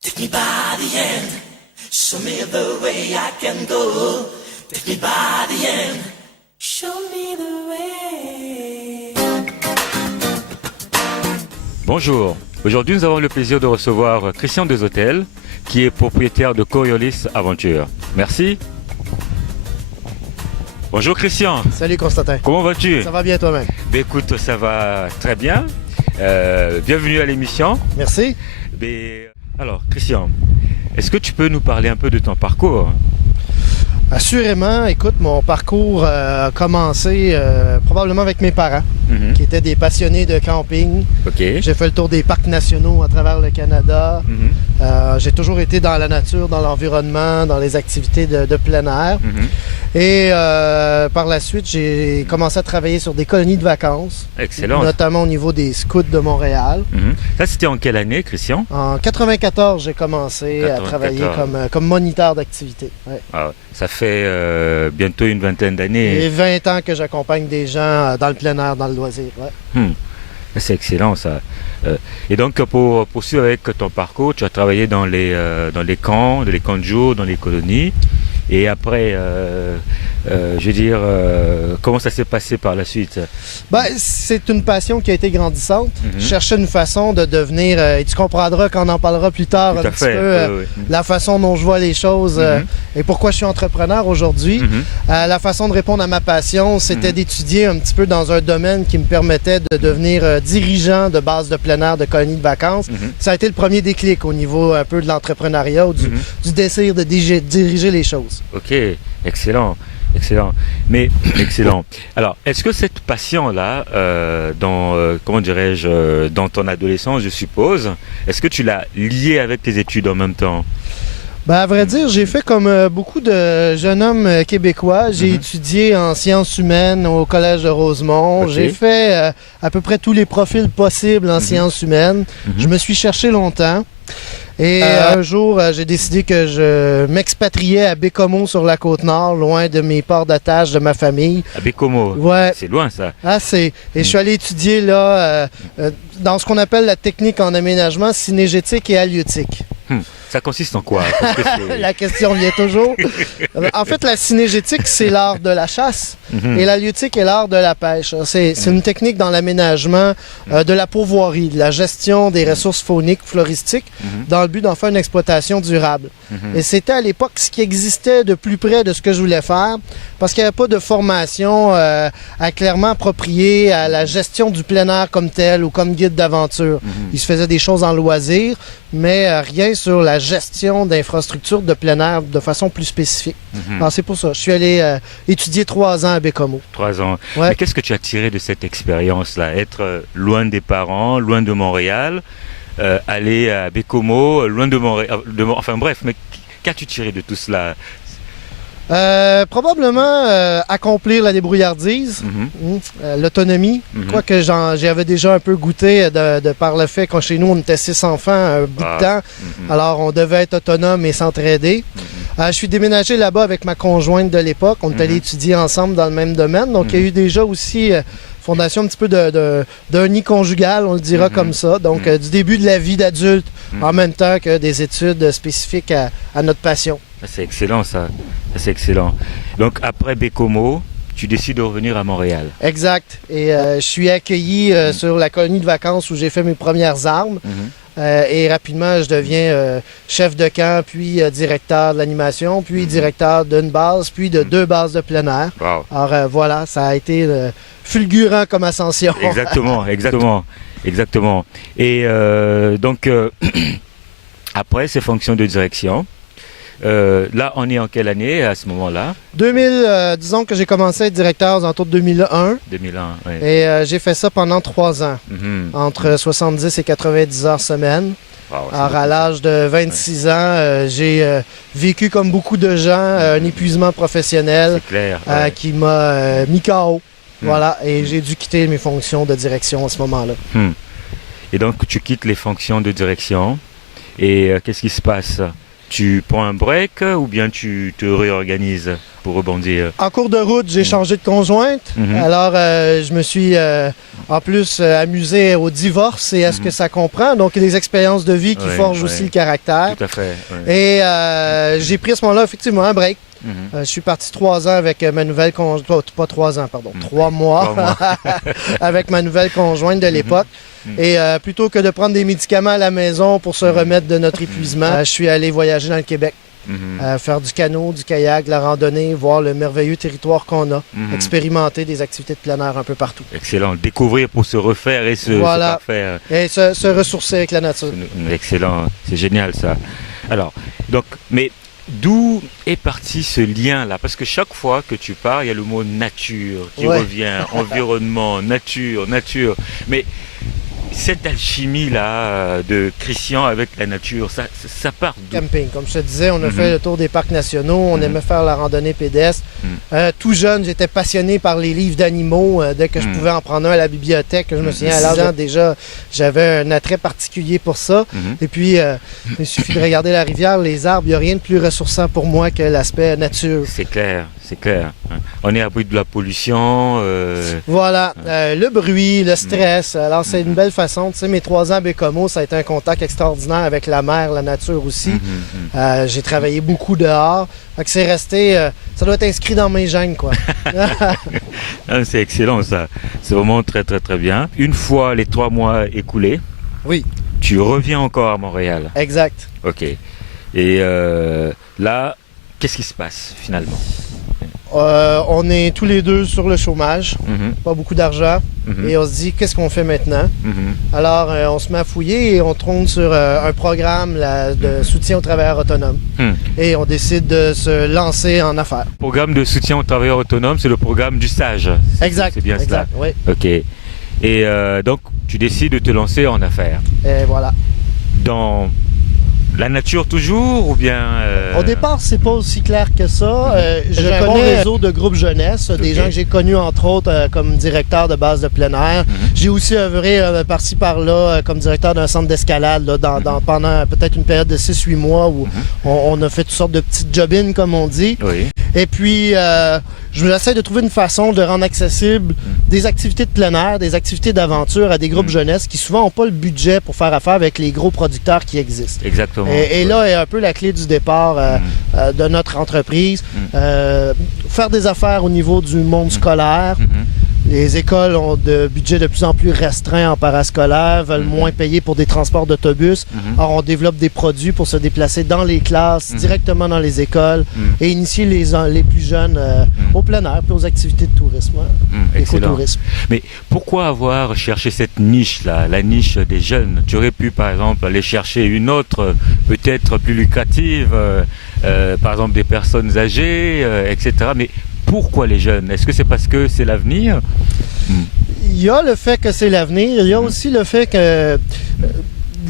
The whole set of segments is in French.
Take me by the hand, show me the way I can go. Take me by the hand, show me the way. Bonjour, aujourd'hui nous avons le plaisir de recevoir Christian Desautels, qui est propriétaire de Coriolis Aventure. Merci. Bonjour Christian. Salut Constantin. Comment vas-tu? Ça va bien toi-même? Ben, écoute, ça va très bien. Bienvenue à l'émission. Merci. Alors Christian, est-ce que tu peux nous parler un peu de ton parcours? Assurément, écoute, mon parcours a commencé probablement avec mes parents, qui étaient des passionnés de camping. Ok. J'ai fait le tour des parcs nationaux à travers le Canada. J'ai toujours été dans la nature, dans l'environnement, dans les activités de plein air. Et par la suite, j'ai commencé à travailler sur des colonies de vacances. Excellent. Notamment au niveau des scouts de Montréal. Ça, c'était en quelle année, Christian? En 94, j'ai commencé à travailler comme moniteur d'activité. Ouais. Ah, ça fait bientôt une vingtaine d'années. Et 20 ans que j'accompagne des gens dans le plein air, dans le loisir. Ouais. C'est excellent ça. Et donc pour poursuivre avec ton parcours, tu as travaillé dans les camps de jour, dans les colonies. Et après, je veux dire, comment ça s'est passé par la suite? C'est une passion qui a été grandissante. Je cherchais une façon de devenir, et tu comprendras quand on en parlera plus tard, un petit peu la façon dont je vois les choses et pourquoi je suis entrepreneur aujourd'hui. La façon de répondre à ma passion, c'était d'étudier un petit peu dans un domaine qui me permettait de devenir dirigeant de base de plein air, de colonies de vacances. Ça a été le premier déclic au niveau un peu de l'entrepreneuriat, du désir de diriger les choses. Ok, excellent. Excellent. Mais excellent. Alors, est-ce que cette passion-là, comment dirais-je, dans ton adolescence, je suppose, est-ce que tu l'as liée avec tes études en même temps? À vrai dire, j'ai fait comme beaucoup de jeunes hommes québécois. J'ai étudié en sciences humaines au Collège de Rosemont. Okay. J'ai fait à peu près tous les profils possibles en sciences humaines. Je me suis cherché longtemps. Et un jour, j'ai décidé que je m'expatriais à Bécomo sur la Côte-Nord, loin de mes ports d'attache, de ma famille. À Bécomo? Ouais. C'est loin ça. Et je suis allé étudier là, dans ce qu'on appelle la technique en aménagement synégétique et halieutique. Ça consiste en quoi? Parce que la question vient toujours. En fait, la synégétique, c'est l'art de la chasse et l'halieutique est l'art de la pêche. C'est une technique dans l'aménagement de la pourvoirie, de la gestion des ressources fauniques, floristiques, dans le but d'en faire une exploitation durable. Et c'était à l'époque ce qui existait de plus près de ce que je voulais faire, parce qu'il n'y avait pas de formation clairement appropriée à la gestion du plein air comme tel ou comme guide d'aventure. Il se faisait des choses en loisir, mais rien sur la gestion d'infrastructures de plein air de façon plus spécifique. Alors c'est pour ça. Je suis allé étudier 3 ans à Bécomo. 3 ans. Ouais. Mais qu'est-ce que tu as tiré de cette expérience-là? Être loin des parents, loin de Montréal, aller à Bécomo, loin de Montréal, enfin bref, mais qu'as-tu tiré de tout cela? Probablement accomplir la débrouillardise, l'autonomie, quoique j'avais déjà un peu goûté de par le fait que chez nous on était 6 enfants un bout de temps, alors on devait être autonome et s'entraider. Je suis déménagé là-bas avec ma conjointe de l'époque, on est allé étudier ensemble dans le même domaine, donc il y a eu déjà aussi fondation un petit peu d'un nid conjugal, on le dira comme ça, donc du début de la vie d'adulte en même temps que des études spécifiques à notre passion. C'est excellent ça, c'est excellent. Donc après Bécomo, tu décides de revenir à Montréal. Exact. Et je suis accueilli sur la colonie de vacances où j'ai fait mes premières armes. Et rapidement, je deviens chef de camp, puis directeur de l'animation, puis directeur d'une base, puis de 2 bases de plein air. Wow. Alors voilà, ça a été fulgurant comme ascension. Exactement. Et donc, après ces fonctions de direction, là, on est en quelle année à ce moment-là? Disons que j'ai commencé à être directeur en 2001. 2001, oui. Et j'ai fait ça pendant 3 ans, entre 70 et 90 heures semaine. Wow, alors, à l'âge de 26 ans, j'ai vécu comme beaucoup de gens un épuisement professionnel qui m'a mis KO. Voilà, et j'ai dû quitter mes fonctions de direction à ce moment-là. Et donc, tu quittes les fonctions de direction et qu'est-ce qui se passe? tu prends un break ou bien tu te réorganises pour rebondir? En cours de route, j'ai changé de conjointe. Alors, je me suis en plus amusé au divorce et à ce que ça comprend. Donc, des expériences de vie qui forgent aussi le caractère. Tout à fait. Ouais. Et j'ai pris à ce moment-là, effectivement, un break. Je suis parti 3 ans avec ma nouvelle conjointe, pas 3 ans, pardon, 3 mois, 3 mois. avec ma nouvelle conjointe de l'époque. Et plutôt que de prendre des médicaments à la maison pour se remettre de notre épuisement, je suis allé voyager dans le Québec, faire du canot, du kayak, de la randonnée, voir le merveilleux territoire qu'on a, expérimenter des activités de plein air un peu partout. Excellent, découvrir pour se refaire et se parfaire. Et se ressourcer avec la nature. Excellent, c'est génial ça. Alors, donc, mais d'où est parti ce lien-là? Parce que chaque fois que tu pars, il y a le mot nature qui revient, environnement, nature. Mais cette alchimie-là de Christian avec la nature, ça part d'où? Camping, comme je te disais, on a fait le tour des parcs nationaux, on aimait faire la randonnée pédestre. Tout jeune, j'étais passionné par les livres d'animaux. Dès que je pouvais en prendre un à la bibliothèque, je me souviens, à l'âge déjà, j'avais un attrait particulier pour ça. Et puis, il suffit de regarder la rivière, les arbres, il n'y a rien de plus ressourçant pour moi que l'aspect nature. C'est clair. On est à l'abri de la pollution. Voilà, le bruit, le stress. Alors, c'est une belle façon. Tu sais, mes 3 ans à Bécomo, ça a été un contact extraordinaire avec la mer, la nature aussi. J'ai travaillé beaucoup dehors. Fait que c'est resté, ça doit être inscrit dans mes gènes, quoi. C'est excellent, ça. C'est vraiment très, très, très bien. Une fois les 3 mois écoulés, oui, tu reviens encore à Montréal. Exact. OK. Et là, qu'est-ce qui se passe, finalement? On est tous les deux sur le chômage, pas beaucoup d'argent, et on se dit qu'est-ce qu'on fait maintenant? Alors on se met à fouiller et on tombe sur un programme de soutien aux travailleurs autonomes. Et on décide de se lancer en affaires. Le programme de soutien aux travailleurs autonomes, c'est le programme du SAGE. Exact. C'est bien exact, cela. Oui. OK. Et donc tu décides de te lancer en affaires. Et voilà. Dans la nature toujours ou bien... Au départ, c'est pas aussi clair que ça. Je connais un réseau de groupes jeunesse, des gens que j'ai connus entre autres comme directeur de base de plein air. J'ai aussi œuvré par-ci par-là comme directeur d'un centre d'escalade pendant peut-être une période de 6-8 mois où on a fait toutes sortes de petites job-ins comme on dit. Oui. Et puis, j'essaie de trouver une façon de rendre accessible des activités de plein air, des activités d'aventure à des groupes jeunesse qui souvent n'ont pas le budget pour faire affaire avec les gros producteurs qui existent. Exactement. Et là est un peu la clé du départ de notre entreprise. Faire des affaires au niveau du monde scolaire. Les écoles ont de budgets de plus en plus restreints en parascolaire, veulent moins payer pour des transports d'autobus. Alors, on développe des produits pour se déplacer dans les classes, directement dans les écoles, et initier les plus jeunes au plein air, puis aux activités de tourisme, écotourisme. Mais pourquoi avoir cherché cette niche-là, la niche des jeunes? Tu aurais pu, par exemple, aller chercher une autre, peut-être plus lucrative, par exemple des personnes âgées, etc. Mais pourquoi les jeunes? Est-ce que c'est parce que c'est l'avenir? Il y a le fait que c'est l'avenir. Il y a aussi le fait que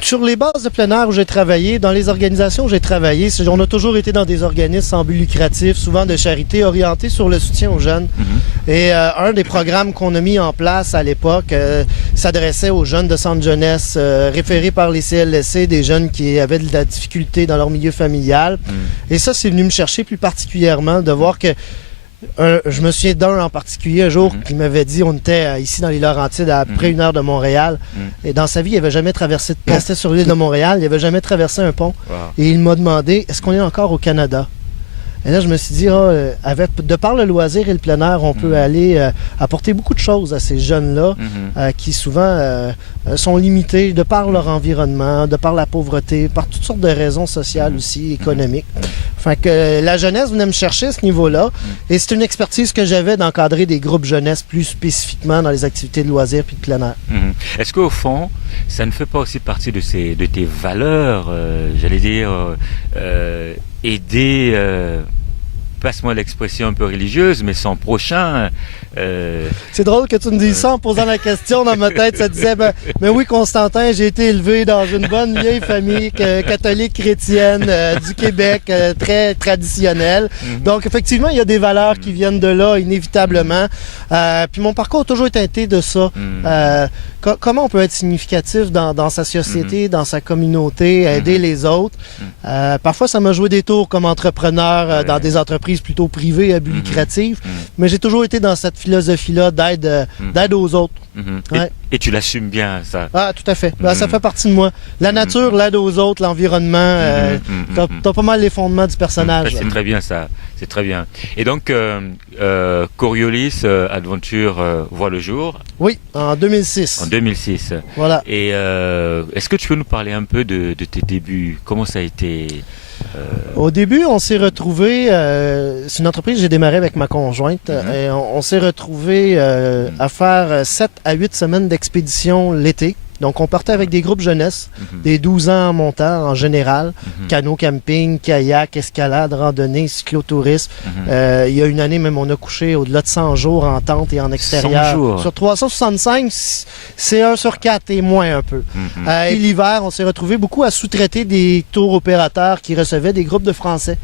sur les bases de plein air où j'ai travaillé, dans les organisations où j'ai travaillé, on a toujours été dans des organismes sans but lucratif, souvent de charité, orientés sur le soutien aux jeunes. Et un des programmes qu'on a mis en place à l'époque s'adressait aux jeunes de centre jeunesse référés par les CLSC, des jeunes qui avaient de la difficulté dans leur milieu familial. Et ça, c'est venu me chercher plus particulièrement de voir que je me souviens d'un en particulier un jour qui m'avait dit, on était ici dans les Laurentides à peu près 1 heure de Montréal, et dans sa vie il n'avait jamais traversé, restait sur l'île de Montréal, il n'avait jamais traversé un pont, et il m'a demandé est-ce qu'on est encore au Canada? Et là, je me suis dit, de par le loisir et le plein air, on peut aller apporter beaucoup de choses à ces jeunes-là qui souvent sont limités de par leur environnement, de par la pauvreté, par toutes sortes de raisons sociales aussi, économiques. Fait que la jeunesse venait me chercher à ce niveau-là. Et c'est une expertise que j'avais d'encadrer des groupes jeunesse plus spécifiquement dans les activités de loisirs puis de plein air. Est-ce qu'au fond, ça ne fait pas aussi partie de tes valeurs, j'allais dire, aider passe-moi l'expression un peu religieuse, mais son prochain... C'est drôle que tu me dises ça en posant la question. Dans ma tête, ça disait, mais oui, Constantin, j'ai été élevé dans une bonne vieille famille catholique chrétienne du Québec, très traditionnelle. Donc, effectivement, il y a des valeurs qui viennent de là, inévitablement. Puis mon parcours a toujours été teinté de ça. Comment on peut être significatif dans sa société, dans sa communauté, aider les autres. Parfois, ça m'a joué des tours comme entrepreneur dans des entreprises plutôt privées à but lucratif, mais j'ai toujours été dans cette philosophie-là d'aide aux autres. Ouais. Et tu l'assumes bien, ça. Ah, tout à fait. Ça fait partie de moi. La nature, l'aide aux autres, l'environnement, t'as pas mal les fondements du personnage. C'est très bien, ça. C'est très bien. Et donc, Coriolis Adventure voit le jour. Oui, en 2006. En 2006. Voilà. Et est-ce que tu peux nous parler un peu de tes débuts? Comment ça a été? Au début, on s'est retrouvés, c'est une entreprise que j'ai démarré avec ma conjointe, et on s'est retrouvés à faire 7 à 8 semaines d'expédition l'été. Donc, on partait avec des groupes jeunesse, des 12 ans en montant en général, canot camping, kayak, escalade, randonnée, cyclotourisme. Il y a une année, même, on a couché au-delà de 100 jours en tente et en extérieur. 100 jours. Sur 365, c'est 1 sur 4 et moins un peu. Et l'hiver, on s'est retrouvé beaucoup à sous-traiter des tours opérateurs qui recevaient des groupes de Français.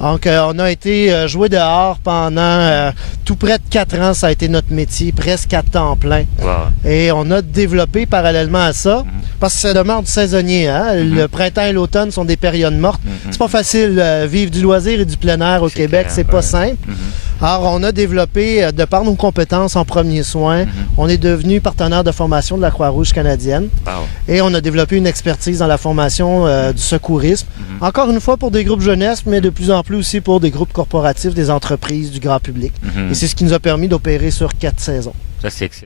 Donc, on a été joué dehors pendant tout près de 4 ans. Ça a été notre métier, presque à temps plein. Wow. Et on a développé parallèlement à ça, parce que ça demande du saisonnier. Le printemps et l'automne sont des périodes mortes. C'est pas facile vivre du loisir et du plein air au Québec, c'est pas simple. Alors, on a développé, de par nos compétences en premiers soins, on est devenu partenaire de formation de la Croix-Rouge canadienne. Wow. Et on a développé une expertise dans la formation du secourisme. Encore une fois pour des groupes jeunesse, mais de plus en plus aussi pour des groupes corporatifs, des entreprises, du grand public. Et c'est ce qui nous a permis d'opérer sur 4 saisons. Ça, c'est excellent.